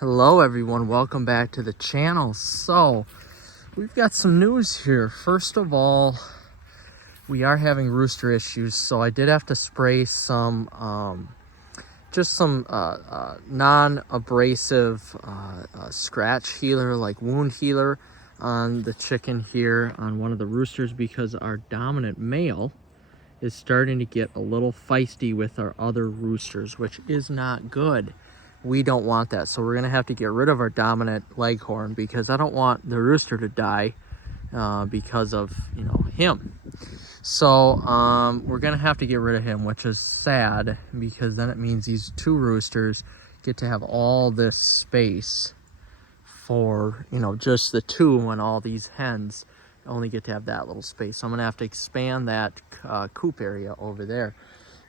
Hello everyone, welcome back to the channel. So we've got some news here. First of all, we are having rooster issues, so I did have to spray some non-abrasive scratch healer, like wound healer, on the chicken here on one of the roosters, because our dominant male is starting to get a little feisty with our other roosters, which is not good. We don't want that, so we're gonna have to get rid of our dominant leghorn, because I don't want the rooster to die because of him. So we're gonna have to get rid of him, which is sad, because then it means these two roosters get to have all this space for just the two, when all these hens only get to have that little space. So I'm gonna have to expand that coop area over there.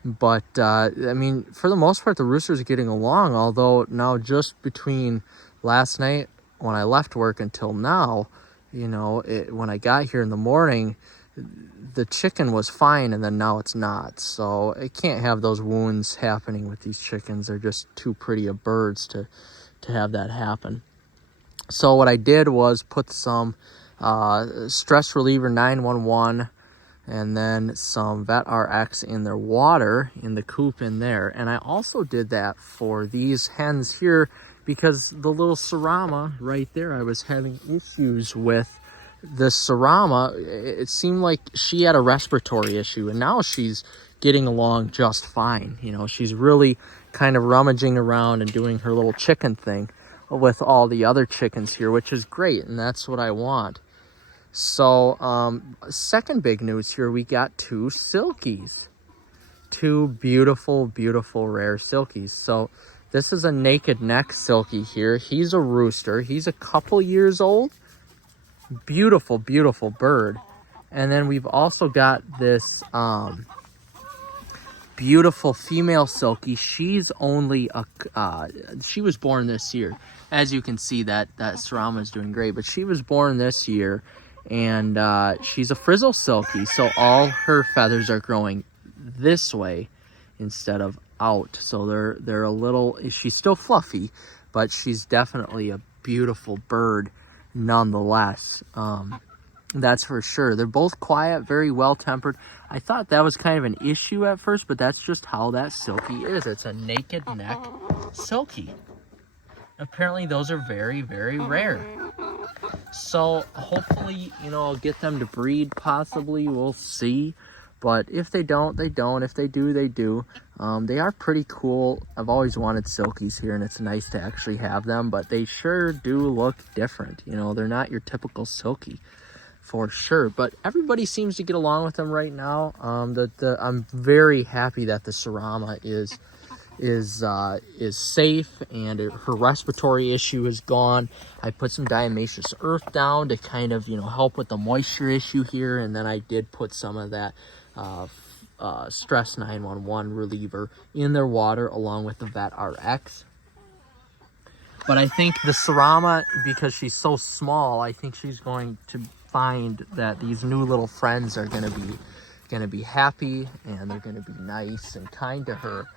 But I mean, for the most part, the roosters are getting along, although now just between last night when I left work until now, when I got here in the morning, the chicken was fine, and then now it's not. So it can't have those wounds happening with these chickens. They're just too pretty of birds to have that happen. So what I did was put some stress reliever 911 and then some Vet RX in their water in the coop in there. And I also did that for these hens here, because the little Serama right there, I was having issues with the Serama. It seemed like she had a respiratory issue, and now she's getting along just fine. She's really kind of rummaging around and doing her little chicken thing with all the other chickens here, which is great, and that's what I want. So second big news here, we got two Silkies, two beautiful rare Silkies. So this is a naked neck Silkie here. He's a rooster. He's a couple years old. Beautiful bird. And then we've also got this beautiful female Silkie. She's only she was born this year. As you can see, that Serama is doing great, but she was born this year, and she's a frizzle Silkie, so all her feathers are growing this way instead of out. So they're a little, she's still fluffy, but she's definitely a beautiful bird nonetheless. That's for sure. They're both quiet, very well tempered. I thought that was kind of an issue at first, but that's just how that Silkie is. It's a naked neck Silkie. Apparently those are very rare. So hopefully, I'll get them to breed, possibly. We'll see. But if they don't, they don't. If they do, they do. They are pretty cool. I've always wanted Silkies here, and it's nice to actually have them. But they sure do look different. They're not your typical Silkie, for sure. But everybody seems to get along with them right now. I'm very happy that the Serama is safe, and her respiratory issue is gone. I put some diatomaceous earth down to kind of help with the moisture issue here, and then I did put some of that stress 911 reliever in their water along with the Vet RX. But I think the Serama, because she's so small, I think she's going to find that these new little friends are going to be happy, and they're going to be nice and kind to her,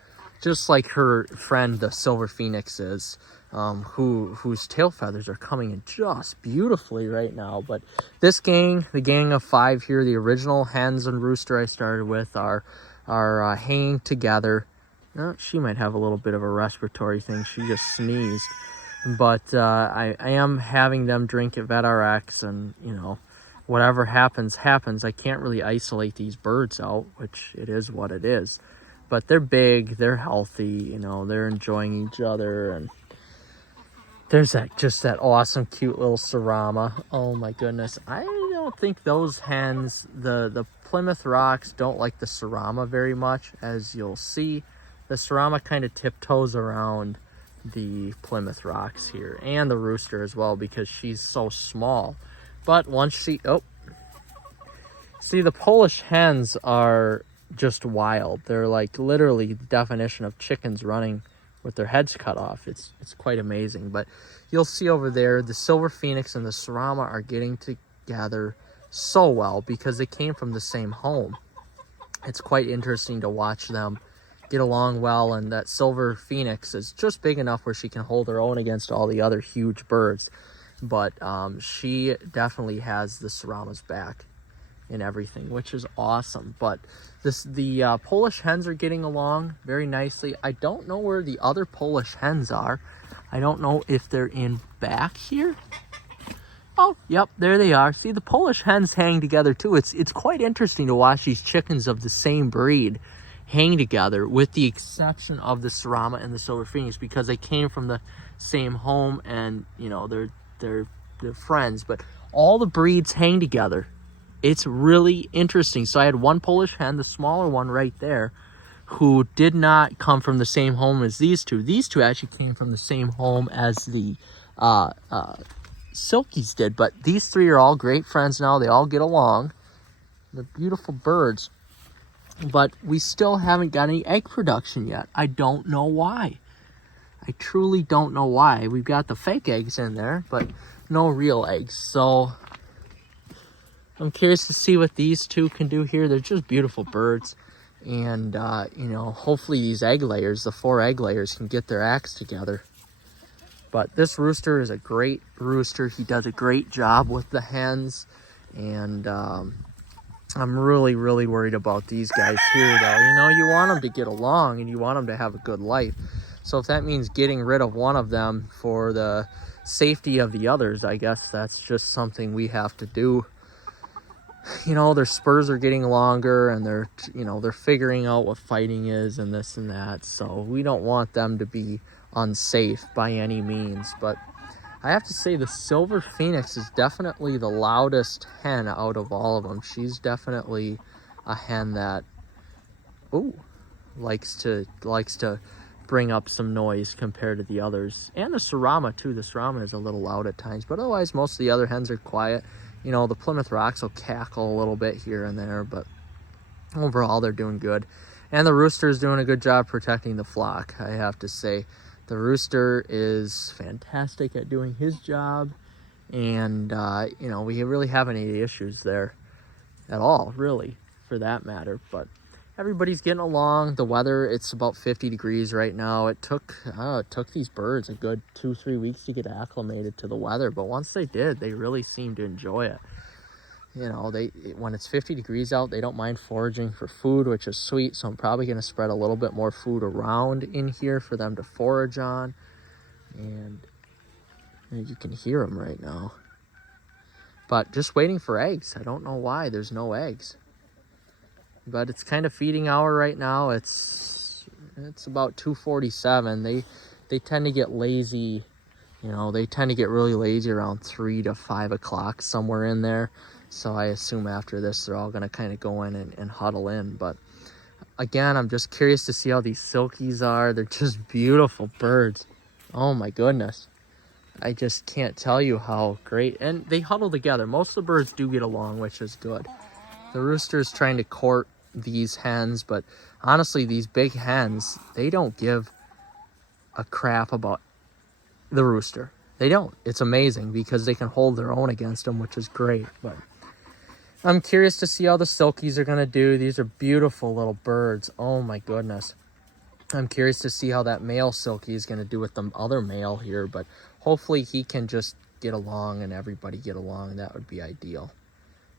just like her friend the Silver Phoenix is, whose tail feathers are coming in just beautifully right now. But this gang, the gang of 5 here, the original hens and rooster I started with, are hanging together. She might have a little bit of a respiratory thing. She just sneezed. But I am having them drink at Vet RX, and whatever happens. I can't really isolate these birds out, which it is what it is. But they're big, they're healthy, they're enjoying each other, and there's that awesome, cute little Serama. Oh my goodness, I don't think those hens, the Plymouth Rocks, don't like the Serama very much. As you'll see, the Serama kind of tiptoes around the Plymouth Rocks here, and the rooster as well, because she's so small. But once see the Polish hens are just wild. They're like literally the definition of chickens running with their heads cut off. It's quite amazing. But you'll see over there, the Silver Phoenix and the Serama are getting together so well because they came from the same home. It's quite interesting to watch them get along well, and that silver phoenix is just big enough where she can hold her own against all the other huge birds. But she definitely has the Serrama's back in everything, which is awesome. But the Polish hens are getting along very nicely. I don't know where the other Polish hens are. I don't know if they're in back here. Oh, yep, there they are. See, the Polish hens hang together too. It's quite interesting to watch these chickens of the same breed hang together, with the exception of the Serrama and the Silver Phoenix, because they came from the same home, and you know they're friends. But all the breeds hang together. It's really interesting. So I had one Polish hen, the smaller one right there, who did not come from the same home as these two. These two actually came from the same home as the Silkies did. But these three are all great friends now. They all get along. They're beautiful birds. But we still haven't got any egg production yet. I don't know why. I truly don't know why. We've got the fake eggs in there, but no real eggs. So I'm curious to see what these two can do here. They're just beautiful birds. And, you know, hopefully these egg layers, the 4 egg layers, can get their acts together. But this rooster is a great rooster. He does a great job with the hens. And I'm really, really worried about these guys here, though. You know, you want them to get along and you want them to have a good life. So if that means getting rid of one of them for the safety of the others, I guess that's just something we have to do. You know, their spurs are getting longer, and they're, you know, they're figuring out what fighting is and this and that. So we don't want them to be unsafe by any means. But I have to say the Silver Phoenix is definitely the loudest hen out of all of them. She's definitely a hen that, likes to bring up some noise compared to the others. And the Serrama too. The Serrama is a little loud at times, but otherwise most of the other hens are quiet. You know, the Plymouth Rocks will cackle a little bit here and there, but overall they're doing good. And the rooster is doing a good job protecting the flock, I have to say. The rooster is fantastic at doing his job, and you know, we really haven't any issues there at all, really, for that matter. But everybody's getting along. The weather, it's about 50 degrees right now. It took these birds a good 2-3 weeks to get acclimated to the weather, but once they did, they really seemed to enjoy it. You know, when it's 50 degrees out, they don't mind foraging for food, which is sweet. So I'm probably going to spread a little bit more food around in here for them to forage on. And you can hear them right now. But just waiting for eggs. I don't know why there's no eggs. But it's kind of feeding hour right now. It's about 2:47. They tend to get lazy. You know, they tend to get really lazy around 3 to 5 o'clock, somewhere in there. So I assume after this, they're all going to kind of go in and huddle in. But again, I'm just curious to see how these Silkies are. They're just beautiful birds. Oh my goodness. I just can't tell you how great. And they huddle together. Most of the birds do get along, which is good. The rooster is trying to court these hens, but honestly, these big hens, they don't give a crap about the rooster. They don't. It's amazing because they can hold their own against them, which is great. But I'm curious to see how the Silkies are going to do. These are beautiful little birds. Oh my goodness. I'm curious to see how that male Silkie is going to do with the other male here, but hopefully he can just get along and everybody get along. That would be ideal.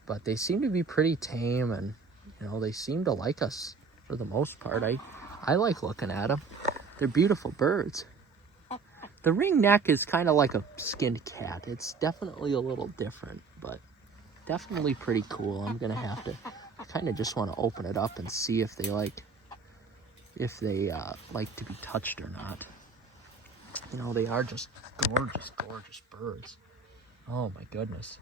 But they seem to be pretty tame, and you know, they seem to like us for the most part. I like looking at them. They're beautiful birds. The ring neck is kind of like a skinned cat. It's definitely a little different, but definitely pretty cool. I'm gonna have to, I kind of just want to open it up and see if they like to be touched or not. You know, they are just gorgeous birds. Oh my goodness.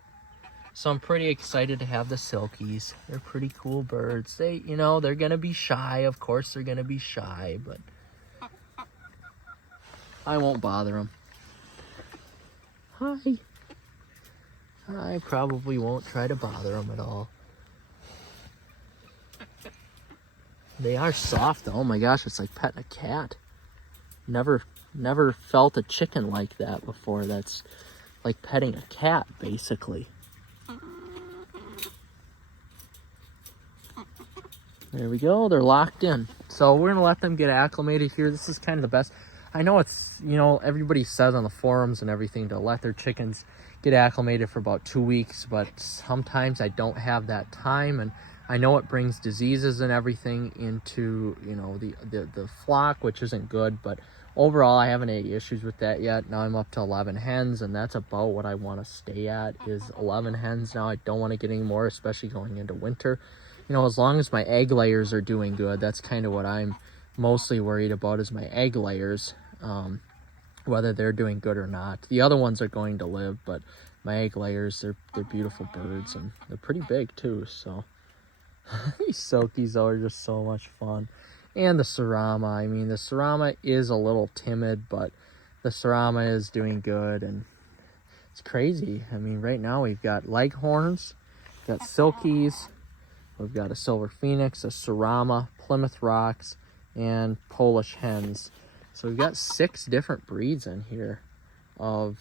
So I'm pretty excited to have the Silkies. They're pretty cool birds. They, you know, they're gonna be shy. Of course they're gonna be shy, but I won't bother them. Hi. I probably won't try to bother them at all. They are soft though. Oh my gosh, it's like petting a cat. Never felt a chicken like that before. That's like petting a cat, basically. There we go. They're locked in. So we're going to let them get acclimated here. This is kind of the best. I know it's, you know, everybody says on the forums and everything to let their chickens get acclimated for about 2 weeks, but sometimes I don't have that time, and I know it brings diseases and everything into, you know, the flock, which isn't good, but overall I haven't had any issues with that yet. Now I'm up to 11 hens, and that's about what I want to stay at, is 11 hens now. I don't want to get any more, especially going into winter. You know, as long as my egg layers are doing good, that's kind of what I'm mostly worried about, is my egg layers, whether they're doing good or not. The other ones are going to live, but my egg layers, they're beautiful birds, and they're pretty big too. So these Silkies are just so much fun. And the Sarama, I mean, the Sarama is a little timid, but the Sarama is doing good, and it's crazy. I mean, right now we've got Leghorns, we've got Silkies, we've got a Silver Phoenix, a Sarama, Plymouth Rocks, and Polish hens. So we've got 6 different breeds in here of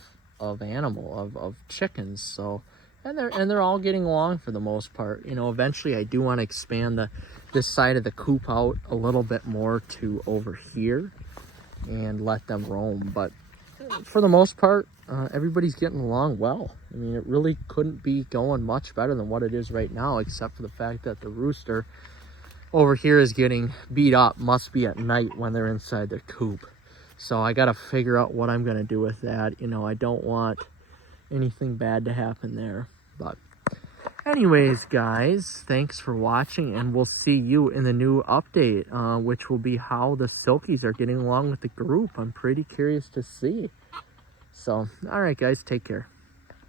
chickens. So and they're all getting along for the most part. You know, eventually I do want to expand this side of the coop out a little bit more to over here and let them roam. But for the most part, everybody's getting along well. I mean, it really couldn't be going much better than what it is right now, except for the fact that the rooster over here is getting beat up. Must be at night when they're inside their coop. So I got to figure out what I'm going to do with that. You know, I don't want anything bad to happen there. But anyways, guys, thanks for watching, and we'll see you in the new update, which will be how the Silkies are getting along with the group. I'm pretty curious to see. So, all right, guys, take care.